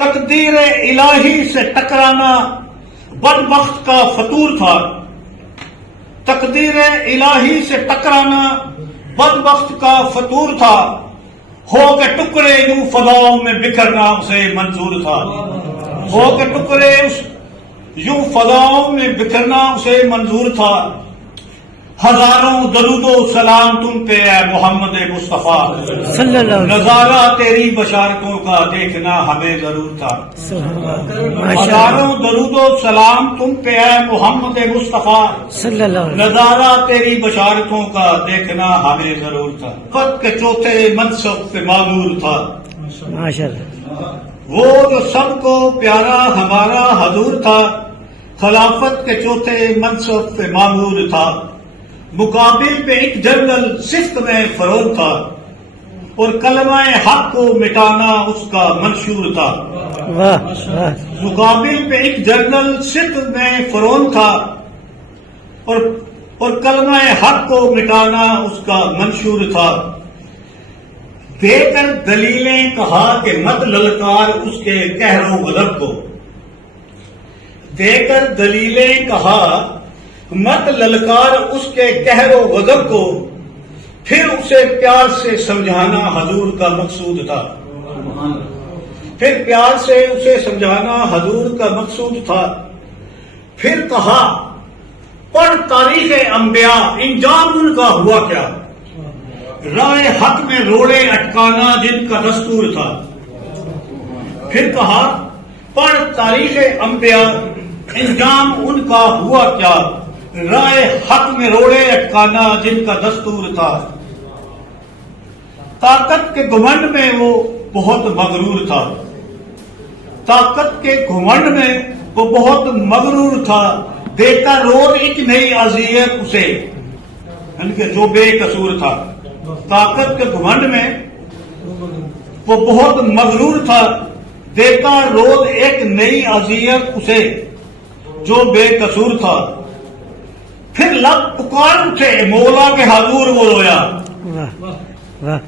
تقدیر الہی سے ٹکرانا بدبخت کا فطور تھا۔ تقدیر الہی سے ٹکرانا بدبخت کا فطور تھا، ہو کے ٹکڑے یوں فضاؤں میں بکھرنا اسے منظور تھا۔ ہو کے ٹکڑے یوں فضاؤں میں بکھرنا اسے منظور تھا۔ ہزاروں درود و سلام تم پہ اے محمد مصطفیٰ، صلی اللہ علیہ وسلم۔ نظارہ تیری بشارتوں کا دیکھنا ہمیں ضرور تھا۔ ماشاء ہزاروں درود و سلام تم پہ اے محمد مصطفیٰ، صلی اللہ علیہ وسلم۔ نظارہ تیری بشارتوں کا دیکھنا ہمیں ضرور تھا۔ خط کے چوتھے منصب سے معمور تھا، ماشاء اللہ۔ وہ جو سب کو پیارا ہمارا حضور تھا۔ خلافت کے چوتھے منصب سے معمور تھا، مقابل پہ ایک جنرل صفت میں فروغ تھا، اور کلمہ حق کو مٹانا اس کا منشور تھا۔ واہ واہ، مقابل پہ ایک جنرل صفت میں فروغ تھا، اور کلمہ حق کو مٹانا اس کا منشور تھا۔ دے کر دلیلیں کہا کہ مت للکار اس کے قہر و غضب کو۔ دے کر دلیلیں کہا مت للکار اس کے قہر و غضب کو، پھر اسے پیار سے سمجھانا حضور کا مقصود تھا۔ پھر پیار سے اسے سمجھانا حضور کا مقصود تھا۔ پھر کہا پڑھ تاریخ انبیاء، انجام ان کا ہوا کیا، راہ حق میں روڑے اٹکانا جن کا دستور تھا۔ پھر کہا پڑھ تاریخ انبیاء، انجام ان کا ہوا کیا، راہ حق میں روڑے اٹکانا جن کا دستور تھا۔ طاقت کے گھمنڈ میں وہ بہت مغرور تھا۔ طاقت کے گھمنڈ میں وہ بہت مغرور تھا، دیتا روز ایک نئی اذیت اسے، یعنی کہ جو بے قصور تھا۔ طاقت کے گھمنڈ میں وہ بہت مغرور تھا، دیتا روز ایک نئی اذیت اسے، جو بے قصور تھا۔ پھر لب پکار اٹھے مولا کے حضور وہ رویا۔ واہ واہ،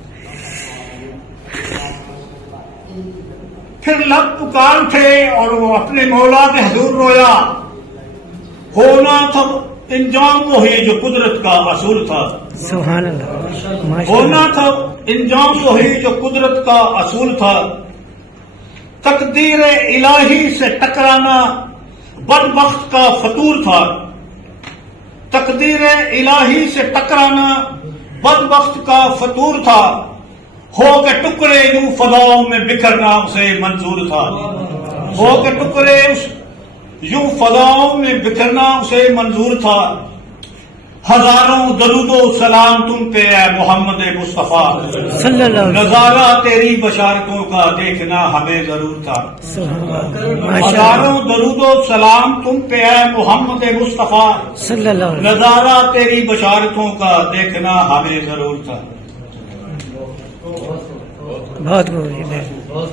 پھر لب پکار اٹھے اور وہ اپنے مولا کے حضور رویا۔ ہونا تھا انجام وہی جو قدرت کا اصول تھا۔ سبحان اللہ، ماشاء ہونا اللہ۔ تھا انجام وہی جو قدرت کا اصول تھا۔ تقدیر الہی سے ٹکرانا بدبخت کا فطور تھا۔ تقدیر الہی سے ٹکرانا بدبخت کا فطور تھا، ہو کے ٹکڑے یوں فضاؤں میں بکھرنا اسے منظور تھا۔ ہو کے ٹکڑے یوں فضاؤں میں بکھرنا اسے منظور تھا۔ ہزاروں درود و سلام تم پہ اے محمد مصطفیٰ، صلی اللہ علیہ وسلم۔ نظارہ تیری بشارتوں کا دیکھنا ہمیں ضرور تھا۔ سبحان اللہ، ماشاء اللہ، ہزاروں درود و سلام تم پہ اے محمد مصطفیٰ، صلی اللہ علیہ وسلم۔ نظارہ تیری بشارتوں کا دیکھنا ہمیں ضرور تھا۔ بہت بہت